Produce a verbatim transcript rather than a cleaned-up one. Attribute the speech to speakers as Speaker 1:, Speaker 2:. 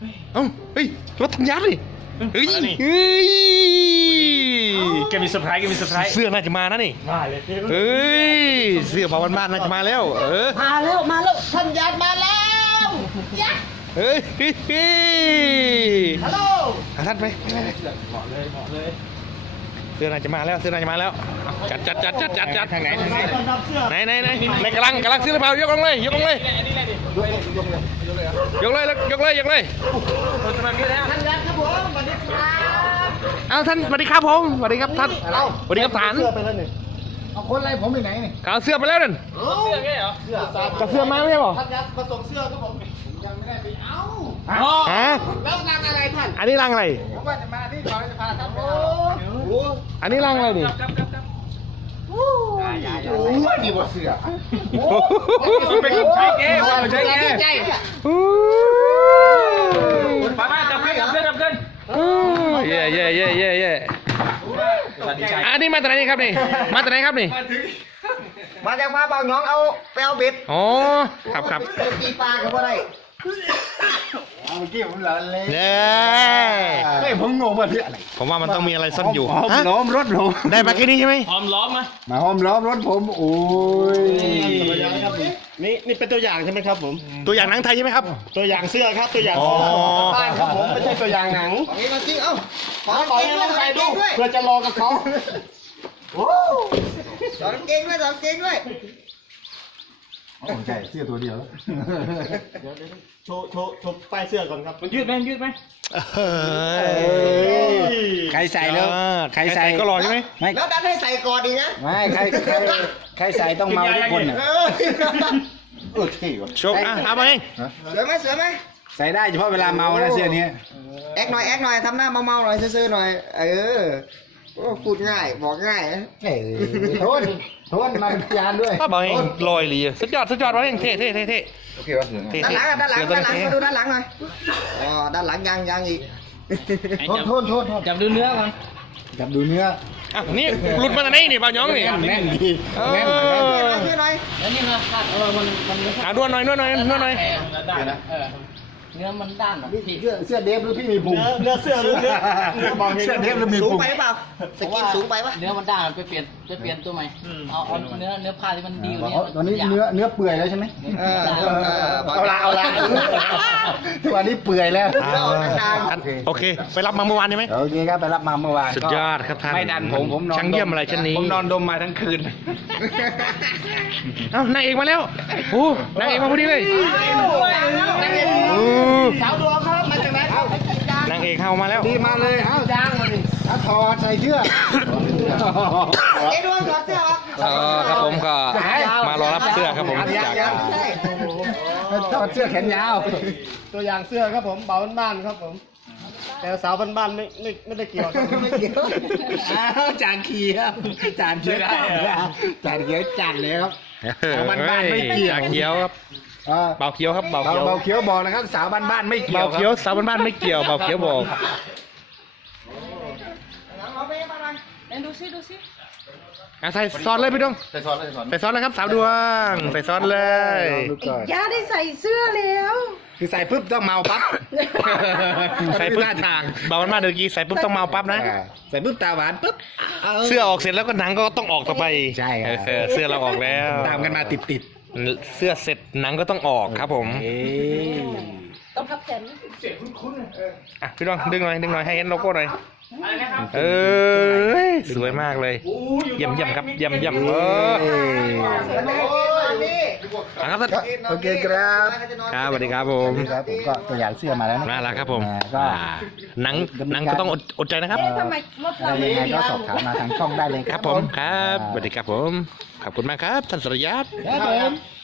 Speaker 1: เอ้าเฮ้ยรถธัญญาดิเฮ้ยเฮ้ย
Speaker 2: แกมีเซอร์ไพรส์แกมีเซอร์ไพรส์
Speaker 1: เสื้อน่าจะมานะนี่
Speaker 2: มาเลย
Speaker 1: เฮ้ยเสื้อบ้านบ้านน่าจะมาแล้วเออ
Speaker 3: มาแล้วมาแล้วธัญญามาแล้วยักษ์
Speaker 1: เฮ้ย
Speaker 3: ฮัลโหล
Speaker 1: ท่านไป
Speaker 2: เหมาะเลยเหมาะเลย
Speaker 1: เสื้อน่าจะมาแล้วเสื้อน่าจะมาแล้วจัดจัดจัดจัดจัดจัด
Speaker 2: ทางไหนทางไหน
Speaker 1: ไหนไหนไหนในกำลังกำลังซื้อหรือเปล่ายกลงเลยยกลงเลยยกเลยยกเลยยกเลย
Speaker 3: ธัญญาครับผมสวัสดีครับ
Speaker 1: เอาท่านสวัสดีครับผมสวัสดีครับท่านสวัสดีครับฐาน
Speaker 3: เอาคนอะไรผมไปไหนนี่
Speaker 1: เอาเสื้อไปแล้วนั่น
Speaker 2: เสื้อแกเหรอ
Speaker 3: เสื้อ
Speaker 1: จะเสื้อมาไม่ใช่หรอ
Speaker 3: ธัญญามาส่งเสื้อครับผมยังไม่ได้ไปเอา
Speaker 1: ฮะ
Speaker 3: แล้วนางอะไรท่าน
Speaker 1: อันนี้รังอะไร
Speaker 3: ผมว่าจะมาที่เขาจะพาท่านไป
Speaker 1: อันนี้รังอะไรดิ
Speaker 3: โอ้ยนี่ว่าเสื้อ
Speaker 2: เป็นใช้แกว่าใช้แก
Speaker 3: ใจ
Speaker 2: มามาจับขึ้นจับขึ้นจับขึ้น
Speaker 1: เย่เย่เย่เย่เย่อันนี้มาจากไหนครับนี่มาจากไหนครับนี่
Speaker 3: มาจากพาบางน้องเอาไปเอาเบ็ด
Speaker 1: อ๋อครับครับ
Speaker 3: ตีปลากับอะไรเมื่อกี้ผมละเลย
Speaker 1: เนี่ย
Speaker 3: ผมงงว่าที่อะไร
Speaker 1: ผมว่ามันต้องมีอะไรซ่อนอยู่
Speaker 3: หอมล้อมรถผม
Speaker 1: ได้มาแค่นี้ใช่ไหม
Speaker 2: หอมล้อมมา
Speaker 3: มาหอมล้อมรถผมโอ้ย
Speaker 2: นี่นี่เป็นตัวอย่างใช่ไหมครับผม
Speaker 1: ตัวอย่างหนังไทยใช่ไหมครับ
Speaker 2: ตัวอย่างเสื้อครับตัวอย่างบ้านครับผมไม่ใช่ตัวอย่างหนัง
Speaker 3: นี่มาจริงเอ้าขอขอให้ใส่ดู
Speaker 2: เพื่อจะรอกับเขา
Speaker 3: โอ้สอนเก่งด้วยสอนเก่งด้วย
Speaker 4: โอ้ใช่เสื้อตัวเดียว
Speaker 2: โชว์โชว์โชว์ป้ายเสื้อก่อนครับมันยืดไหมยืดไหม
Speaker 4: ใครใส่แล้ว
Speaker 1: ใครใส่ก็รอใช่ไหม
Speaker 3: ไม่แล้วดันให้ใส่ก่อนดีนะ
Speaker 4: ไม่ใครใครใครใส่ต้องเมาทุกคนเออเออเท่ว่ะ
Speaker 1: โชว์อ่ะเอาไปเอง
Speaker 3: เสือไหมเสือไหม
Speaker 4: ใส่ได้เฉพาะเวลาเมานะเสื้อนี้
Speaker 3: แอคหน่อยแอคหน่อยทำหน้าเมาๆหน่อยซื่อๆหน่อยเออพูดง่ายบอกง่าย
Speaker 4: เออโทษโทษมาจานด้วย
Speaker 1: ป้าบอกเองลอยเลยสุดยอดสุดยอดวะเองเท่เท่เท่เท่
Speaker 4: โอเควะเสือ
Speaker 3: ด้านหลังด้านหลังด้านหลังมาดูด้านหลังหน่อยอ๋อด้านหลังยังยังอีก
Speaker 4: โทษโทษโทษ
Speaker 2: จับดูเนื้อก่อน
Speaker 4: จับดูเนื้อ
Speaker 1: อ่ะนี่หลุดมาจากไหนนี่บ่าวย้องนี่
Speaker 4: แน่นดีแน่น
Speaker 3: หน่อย
Speaker 2: แล้วนี่นะเออมันมัน
Speaker 1: อ่ะนวดหน่อยนวดหน่อยนวดหน่อย
Speaker 2: เนื้อมันด้านอ่ะ
Speaker 4: พี่เสื้อเสื้อเดฟหรือพี่มีพุง
Speaker 2: เนื้อเสื้อหรือเนื้อเนื้อบาง
Speaker 4: เสื้อเดฟหรือมีพุง
Speaker 3: สูงไปเปล่าสกินสูงไปปะ
Speaker 2: เนื้อมันด้านไปเปลี่ยนไปเปลี่ยนตัวใหม่เอาเอาเนื้อเนื้อผ้าที่มันดีกว่านี้
Speaker 4: ตอนนี้เนื้อเนื้อเปื่อยแล้วใช่ไหม
Speaker 3: เอาละเอาละ
Speaker 4: ทุกวันนี้เปื่อยแล้ว
Speaker 1: โอเคไปรับมาเมื่อวานใช่ไหม
Speaker 4: โอเคครับไปรับมาเมื่อวาน
Speaker 1: สุดยอดครับท่าน
Speaker 4: ไม่ดันผมผมนอน
Speaker 1: ช่างเยี่ยมอะไรเช่นนี้
Speaker 4: ผมนอนดมมาทั้งคืน
Speaker 1: เอ้านายเอกมาแล้วโอ้นายเอกมาพอดีเลย
Speaker 3: สาวดวงครับมาจากไหนครับ
Speaker 1: นางเอกเข้ามาแล้ว
Speaker 4: ดีมาเลยเอ้าจ้างมาดิเอาถอดใส่เสื้อ
Speaker 3: เอ้ดวงถอดเสื้อ
Speaker 1: ครับผมก็มารอรับเสื้อครับผมจาก
Speaker 4: ถอดเสื้อแขนยาว
Speaker 2: ตัวอย่างเสื้อครับผมเบาบ้านครับผมแต่สาวบ้านๆไม่ไม่ไม่ได้เกี่ยว
Speaker 4: ไม่เกี่ยวจานเขียวจานเขียวจานเขียวจานเลยครับสาวบ้านๆไม่เกี่ยว
Speaker 1: เขียวครับเบาเขียวครับเบาเขียว
Speaker 4: เบาเขียวบอกนะครับสาวบ้านๆไม่เกี่ยว
Speaker 1: เบาเขียวสาวบ้านๆไม่เกี่ยวเบาเขียวบอก
Speaker 2: ดูซิดูซิ
Speaker 1: ใส่ซอสเลยพี่ดวง
Speaker 4: ใส่ซอสเลย
Speaker 1: ใส่ซอสเลยครับสาวดวงใส่ซอสเลย
Speaker 3: ย่าได้ใส่เสื้อแล้ว
Speaker 4: คือใส่ปุ๊บต้องเมาปั๊บ
Speaker 1: ใส่ปุ๊บทางเบามันมากเมื่อกี้ใส่ปุ๊บต้องเมาปั๊บนะ
Speaker 4: ใส่ปุ๊บตาหวานปุ๊บ
Speaker 1: เสื้อออกเสร็จแล้วก็หนังก็ต้องออกต่อไป
Speaker 4: ใช่
Speaker 1: เสื้อเราออกแล้ว
Speaker 4: ตามกันมาติดติด
Speaker 1: เสื้อเสร็จหนังก็ต้องออกครับผม
Speaker 3: ต้องพับแขน
Speaker 1: เสียงคุ้นๆอ่ะพี่ดวงดึงหน่อยดึงหน่อยให้เห็นโลโก้หน่อยเออสวยมากเลยเยี่ยมเยี่ยมครับเยี่ยมเยี่ยมเออครับ
Speaker 4: โอเคครับ
Speaker 1: ครับสวัสดีครับผม
Speaker 4: ครับผมก็ตัวอย่างเสื้อมาแล้ว
Speaker 1: น่ารักครับผมก็หนังหนังก็ต้องอดใจนะครับ
Speaker 4: อะไรยังไงก็สอบถามมาทางช่องได้เลย
Speaker 1: ครับผมครับสวัสดีครับผมขอบคุณมากครับท่านสรยัตครับผม